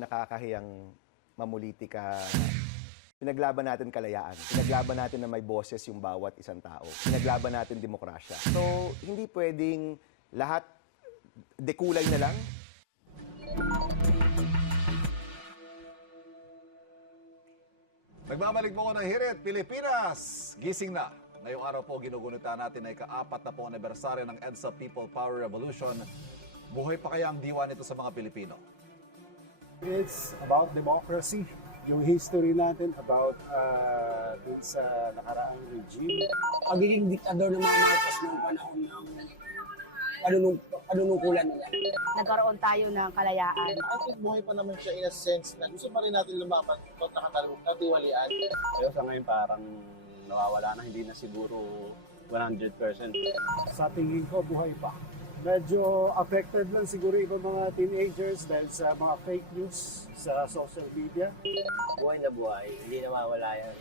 naman nakakahiyang mamulitika. Pinaglaban natin kalayaan. Pinaglaban natin na may boses yung bawat isang tao. Pinaglaban natin demokrasya. So, hindi pwedeng lahat dekulay na lang. Nagbabalik po ko ng Hirit, Pilipinas! Gising na! Ngayong araw po ginugunita natin ay ka-4 na pong anibersaryo ng EDSA People Power Revolution. Buhay pa kaya ang diwa nito sa mga Pilipino? It's about democracy. Yung history natin about dun sa nakaraang regime. Pagiging diktador ng mga Marcos noong panahon ng panunungkulan nila. Nagkaroon tayo ng kalayaan. I think buhay pa naman siya in a sense na gusto pa rin natin lumaban at nakatiwalian. Pero sa ngayon parang nawawala na, hindi na siguro 100%. Sa tingin ko, buhay pa. Medyo affected lang siguro ibang mga teenagers dahil sa mga fake news sa social media. Buhay na buhay, hindi nawawala yan.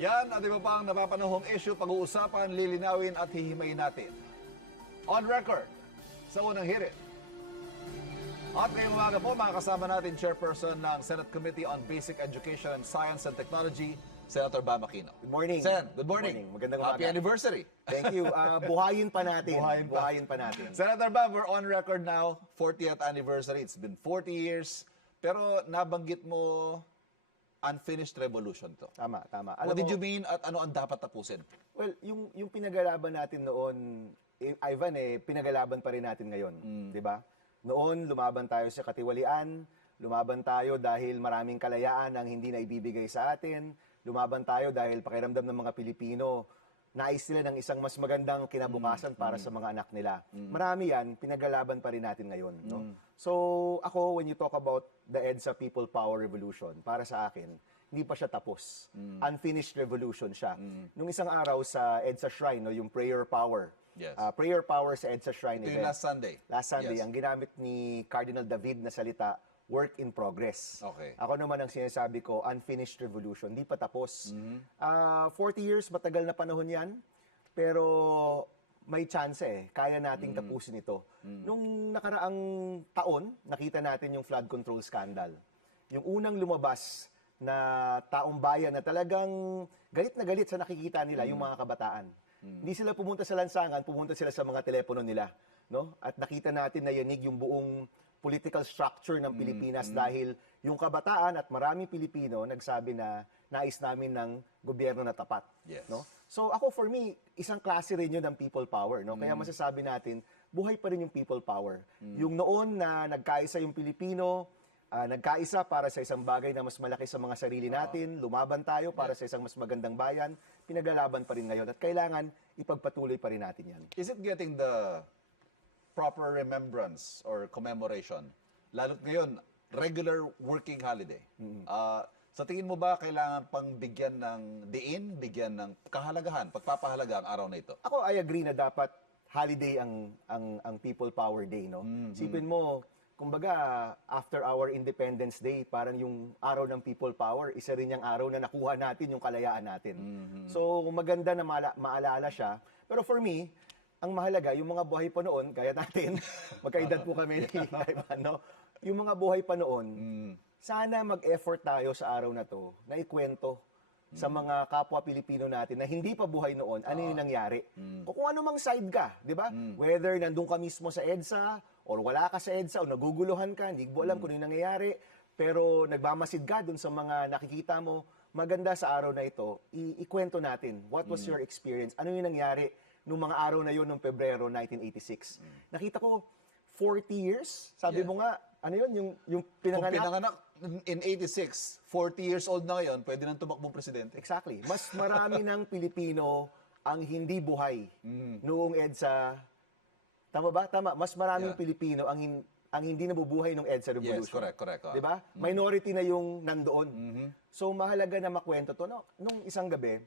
Yan at iba pang napapanahong issue, pag-uusapan, lilinawin at hihimayin natin. On record, sa unang hirit. At ngayong umaga po, makakasama natin Chairperson ng Senate Committee on Basic Education and Science and Technology, Senator Bam Aquino. Good morning. Sen, good morning. Magandang umaga. Happy anniversary. Thank you. Buhayin pa natin. Buhayin pa. pa natin. Senator Bam, we're on record now, 40th anniversary. It's been 40 years. Pero nabanggit mo, unfinished revolution to. Tama. What did you mean at ano ang dapat tapusin? Well, yung pinagalaban natin noon, Ivan, pinagalaban pa rin natin ngayon. Di ba? Noon, lumaban tayo sa katiwalian, lumaban tayo dahil maraming kalayaan ang hindi na ibibigay sa atin, lumaban tayo dahil pakiramdam ng mga Pilipino, nais sila ng isang mas magandang kinabukasan para sa mga anak nila. Marami yan, pinagalaban pa rin natin ngayon. No? So, ako, when you talk about the EDSA People Power Revolution, para sa akin, hindi pa siya tapos. Unfinished revolution siya. Nung isang araw sa EDSA Shrine, no, yung prayer power, Yes. prayer power sa EDSA Shrine Ito yung event. last Sunday. Last Sunday, Yes. ang ginamit ni Cardinal David na salita, work in progress. Okay. Ako naman ang sinasabi ko, unfinished revolution, di pa tapos. 40 years, matagal na panahon yan, pero may chance kaya nating tapusin ito. Nung nakaraang taon, nakita natin yung flood control scandal. Yung unang lumabas na taong bayan na talagang galit na galit sa nakikita nila, yung mga kabataan. Hindi sila pumunta sa lansangan, pumunta sila sa mga telepono nila. No? At nakita natin na yanig yung buong political structure ng Pilipinas dahil yung kabataan at maraming Pilipino nagsabi na nais namin ng gobyerno na tapat. Yes. No? So ako, for me, isang klase rin yun ng people power. No? Kaya masasabi natin, buhay pa rin yung people power. Yung noon na nagkaisa yung Pilipino, nagkaisa para sa isang bagay na mas malaki sa mga sarili natin, lumaban tayo para sa isang mas magandang bayan, pinaglalaban pa rin ngayon at kailangan ipagpatuloy pa rin natin yan. Is it getting the proper remembrance or commemoration? Lalo't ngayon, regular working holiday. Sa tingin mo ba kailangan pang bigyan ng diin, bigyan ng kahalagahan, pagpapahalaga ang araw na ito? Ako, I agree na dapat holiday ang People Power Day, no? Sipin mo, kumbaga, after our Independence Day, parang yung araw ng People Power, isa rin yung araw na nakuha natin yung kalayaan natin. So, maganda na maalala siya. Pero for me, ang mahalaga, yung mga buhay pa noon, gaya natin, magkaedad po kami ni Ivan, no? Yung mga buhay pa noon, sana mag-effort tayo sa araw na to na ikwento sa mga kapwa Pilipino natin na hindi pa buhay noon, ano yung nangyari. O kung ano mang side ka, di ba? Whether nandun ka mismo sa EDSA, or wala ka sa EDSA, o naguguluhan ka, hindi mo alam kung ano yung nangyayari, pero nagmamasid ka dun sa mga nakikita mo, maganda sa araw na ito, ikwento natin, what was your experience, ano yung nangyari nung mga araw na yun, nung Pebrero 1986. Nakita ko, 40 years, sabi mo nga, ano yun, yung Kung pinanganak. pinanganak in 86, 40 years old na ngayon, pwede nang tumakbong presidente. Exactly. Mas marami ng Pilipino ang hindi buhay noong EDSA. Tama ba? Tama. Mas maraming Yeah. Pilipino ang hindi nabubuhay ng EDSA Revolution. Yes, correct. Di ba? Minority na yung nandoon. So mahalaga na makwento to. No? Nung isang gabi,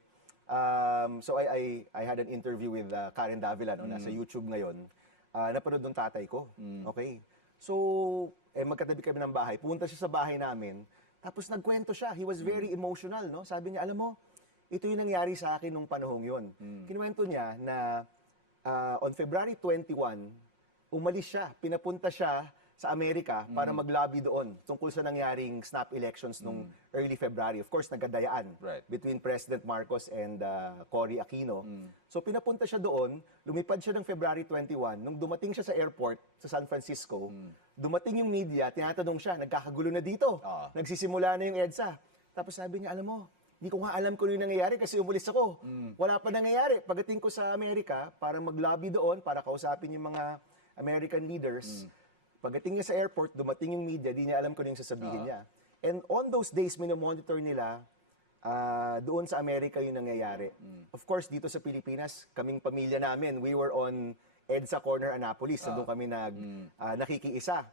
so I had an interview with Karen Davila, no? Nasa YouTube ngayon. Napanood ng tatay ko. Okay. So, magkatabi kami ng bahay. Pumunta siya sa bahay namin. Tapos nagkwento siya. He was very emotional, no? Sabi niya, alam mo, ito yung nangyari sa akin nung panahong yun. Kinuwento niya na on February 21, umalis siya. Pinapunta siya sa Amerika para mag-lobby doon tungkol sa nangyaring snap elections nung early February. Of course, nagkadayaan Right. between President Marcos and Cory Aquino. So pinapunta siya doon, lumipad siya ng February 21. Nung dumating siya sa airport sa San Francisco, dumating yung media, tinatanong siya, nagkakagulo na dito. Nagsisimula na yung EDSA. Tapos sabi niya, alam mo, hindi ko nga alam kung ano yung nangyayari kasi umalis ako. Wala pa nangyayari. Pagdating ko sa Amerika, para mag-lobby doon, para kausapin yung mga American leaders, pagdating niya sa airport, dumating yung media, di niya alam kung ano yung sasabihin niya. And on those days, minomonitor nila, doon sa Amerika yung nangyayari. Of course, dito sa Pilipinas, kaming pamilya namin, we were on EDSA Corner Annapolis, doon kami nakikiisa.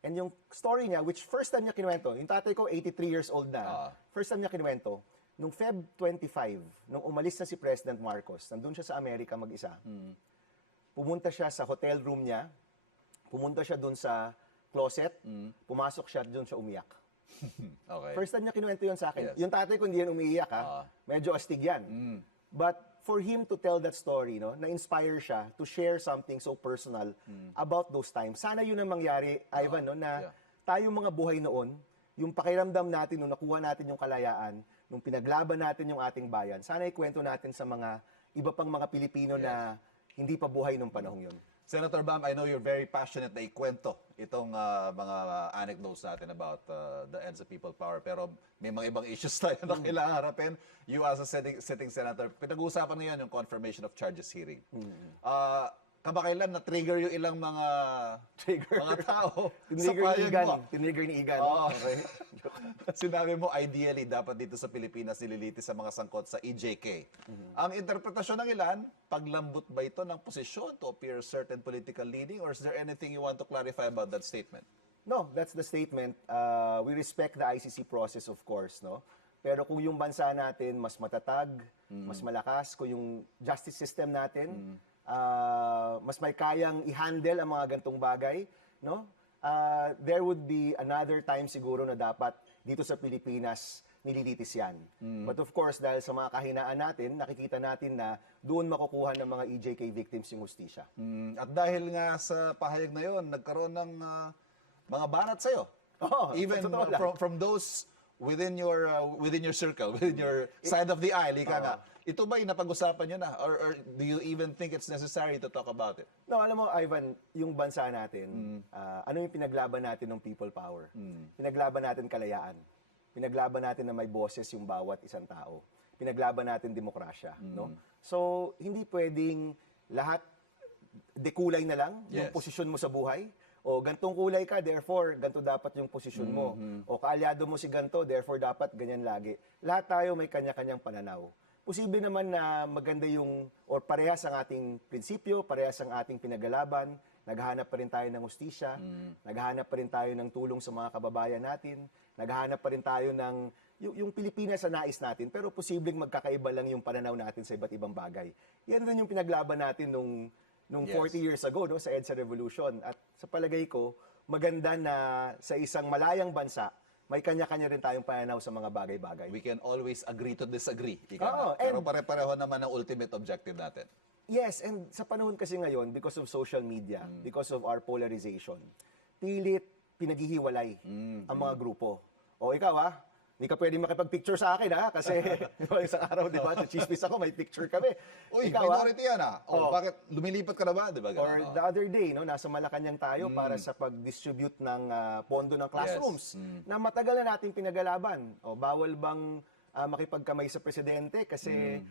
And yung story niya, which first time niya kinuwento, yung tatay ko, 83 years old na, first time niya kinuwento, nung Feb 25, nung umalis na si President Marcos, nandun siya sa Amerika mag-isa, pumunta siya sa hotel room niya, pumunta siya dun sa closet, pumasok siya, dun siya umiyak. Okay. First time niya kinuwento yun sa akin. Yes. Yung tatay ko hindi yan umiiyak, ha? Medyo astig yan. But for him to tell that story, no, na-inspire siya to share something so personal about those times. Sana yun ang mangyari, Ivan, no, na tayong mga buhay noon, yung pakiramdam natin nung nakuha natin yung kalayaan, nung pinaglaban natin yung ating bayan, sana ikwento natin sa mga iba pang mga Pilipino na hindi pa buhay nung panahong yun. Senator Bam, I know you're very passionate na ikwento itong mga anecdotes natin about the EDSA People Power. Pero may mga ibang issues tayo na kailangan harapin. You as a sitting senator, pinag-uusapan ngayon yung confirmation of charges hearing. Kamakailan na-trigger yung ilang mga tao sa payag mo. Tinigger ni Igan. Oo. Okay. Sinabi mo, ideally, dapat dito sa Pilipinas nililitis sa mga sangkot sa EJK. Ang interpretasyon ng ilan, paglambot ba ito ng posisyon to appear certain political leading, or is there anything you want to clarify about that statement? No, that's the statement. We respect the ICC process, of course, no? Pero kung yung bansa natin mas matatag, mas malakas, kung yung justice system natin mas may kayang i-handle ang mga gantong bagay, no? There would be another time siguro na dapat dito sa Pilipinas nililitis yan. But of course, dahil sa mga kahinaan natin, nakikita natin na doon makukuha ng mga EJK victims yung hustisya. At dahil nga sa pahayag na yon, nagkaroon ng mga banat sa'yo. Oo, Even totoo lang. from those within your circle, within your side of the aisle, ika nga. Ito ba yung napag-usapan nyo na? Or do you even think it's necessary to talk about it? No, alam mo, Ivan, yung bansa natin, ano yung pinaglaban natin ng people power? Pinaglaban natin kalayaan. Pinaglaban natin na may boses yung bawat isang tao. Pinaglaban natin demokrasya, no? So, hindi pwedeng lahat dekulay na lang yung Yes. posisyon mo sa buhay. O gantong kulay ka, therefore, ganto dapat yung posisyon mo. O kaalyado mo si ganto, therefore dapat ganyan lagi. Lahat tayo may kanya-kanyang pananaw. Posible naman na maganda yung, or parehas ang ating prinsipyo, parehas ang ating pinagalaban, naghahanap pa rin tayo ng hustisya, naghahanap pa rin tayo ng tulong sa mga kababayan natin, naghahanap pa rin tayo ng yung Pilipinas sa nais natin, pero posibleng magkakaiba lang yung pananaw natin sa iba't ibang bagay. Yan rin yung pinaglaban natin nung 40 years ago, no, sa EDSA Revolution. At sa palagay ko, maganda na sa isang malayang bansa, may kanya-kanya rin tayong pananaw sa mga bagay-bagay. We can always agree to disagree. Ika Oo, nga. Pero pare-pareho naman ang ultimate objective natin. Yes, and sa panahon kasi ngayon, because of social media, because of our polarization, pilit pinaghihiwalay ang mga grupo. O ikaw hindi ka pwedeng makipag-picture sa akin kasi isang araw, di ba, chismis ako, may picture kami. Uy, Ikaw, minority yan bakit lumilipat ka na ba? Di ba? Or the other day, no, nasa Malacanang tayo para sa pag-distribute ng pondo ng classrooms na matagal na natin pinagalaban. O bawal bang makipagkamay sa presidente kasi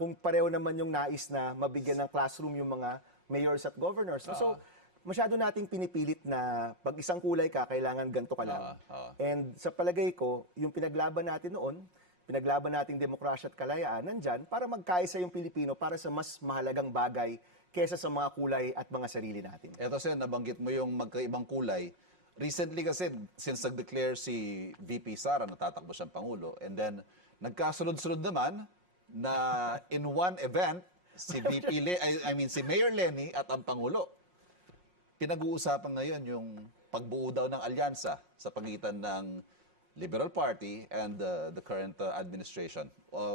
kung pareho naman yung nais na mabigyan ng classroom yung mga mayors at governors. So, masyado nating pinipilit na pag isang kulay ka, kailangan ganito ka lang. And sa palagay ko, yung pinaglaban natin noon, pinaglaban nating demokrasya at kalayaan, nandyan para magkaisa yung Pilipino para sa mas mahalagang bagay kesa sa mga kulay at mga sarili natin. Eto Sen, nabanggit mo yung magkaibang kulay. Recently kasi, since nag-declare si VP Sara na tatakbo siyang Pangulo, and then nagkasunod-sunod naman na in one event, si si Mayor Lenny at ang Pangulo. Pinag-uusapan ngayon yung pagbuo daw ng alyansa sa pagitan ng Liberal Party and the current administration.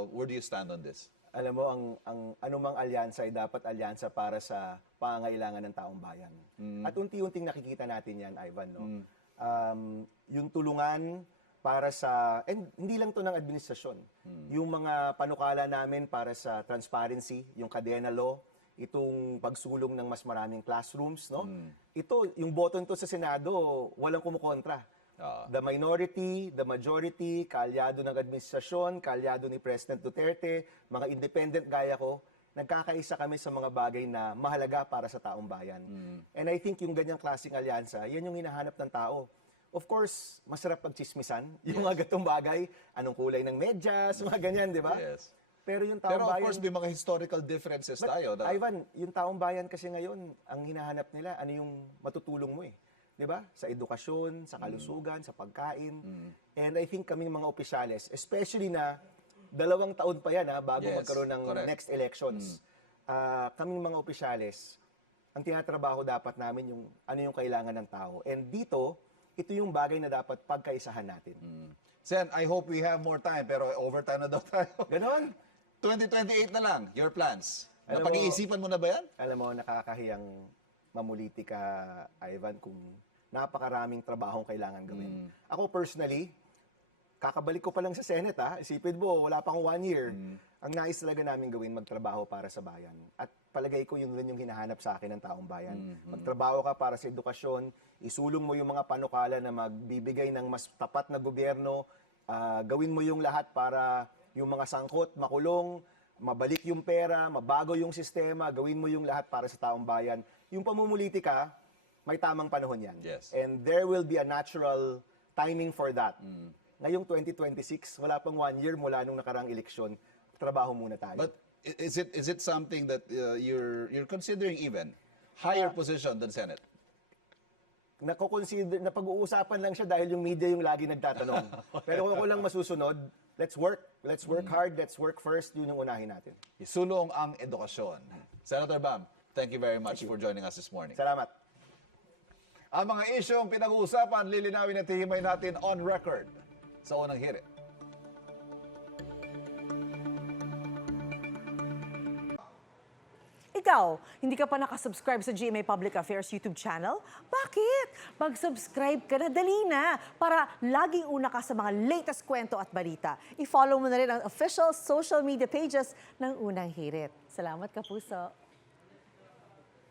Where do you stand on this? Alam mo, ang anumang alyansa ay dapat alyansa para sa pangangailangan ng taong bayan. At unti-unting nakikita natin yan, Ivan. No? Yung tulungan para sa, and hindi lang to ng administrasyon, yung mga panukala namin para sa transparency, yung kadena law, itong pagsulong ng mas maraming classrooms, no? Ito, yung button to sa Senado, walang kumukontra. The minority, the majority, kaalyado ng administrasyon, kaalyado ni President Duterte, mga independent gaya ko, nagkakaisa kami sa mga bagay na mahalaga para sa taong bayan. And I think yung ganyang klaseng alyansa, yan yung hinahanap ng tao. Of course, masarap pagchismisan, yung mga gatong bagay, anong kulay ng medyas, mga ganyan, di ba? Yes. Pero yung taong Pero of bayan... course, may mga historical differences But, tayo. Ivan, yung taong bayan kasi ngayon, ang hinahanap nila, ano yung matutulong mo eh. 'Di ba? Sa edukasyon, sa kalusugan, sa pagkain. And I think kaming mga opisyales, especially na 2 taon pa yan bago Yes, magkaroon ng correct. next elections. Kaming mga opisyales, ang tinatrabaho dapat namin yung ano yung kailangan ng tao. And dito, ito yung bagay na dapat pagkaisahan natin. Sen, I hope we have more time, pero overtime na daw tayo. Ganon. 2028 na lang, your plans. Alam mo- Napag-iisipan mo na ba yan? Alam mo, nakakahiyang mamuliti ka, Ivan, kung napakaraming trabahong kailangan gawin. Ako personally, kakabalik ko pa lang sa Senate, Isipin mo, wala pang 1 year. Ang nais talaga namin gawin, magtrabaho para sa bayan. At palagay ko yun rin yung hinahanap sa akin ng taong bayan. Magtrabaho ka para sa edukasyon, isulong mo yung mga panukala na magbibigay ng mas tapat na gobyerno, gawin mo yung lahat para yung mga sangkot, makulong, mabalik yung pera, mabago yung sistema, gawin mo yung lahat para sa taong bayan. Yung pamumuliti ka, may tamang panahon yan. Yes. And there will be a natural timing for that. Ngayong 2026, wala pang 1 year mula nung nakarang eleksyon, trabaho muna tayo. But is it something that you're considering even higher position than Senate? Napag-uusapan lang siya dahil yung media yung lagi nagtatanong. Pero kung ako lang masusunod, let's work hard, let's work first, yun yung unahin natin. Isulong ang edukasyon. Senator Bam, thank you very much for joining us this morning. Salamat. Ang mga isyong pinag-uusapan, lilinawin at hihimay natin on record sa unang hirit. Ikaw, hindi ka pa nakasubscribe sa GMA Public Affairs YouTube channel? Bakit? Mag-subscribe ka na, dali na, para laging una ka sa mga latest kwento at balita. I-follow mo na rin ang official social media pages ng Unang Hirit. Salamat, Kapuso.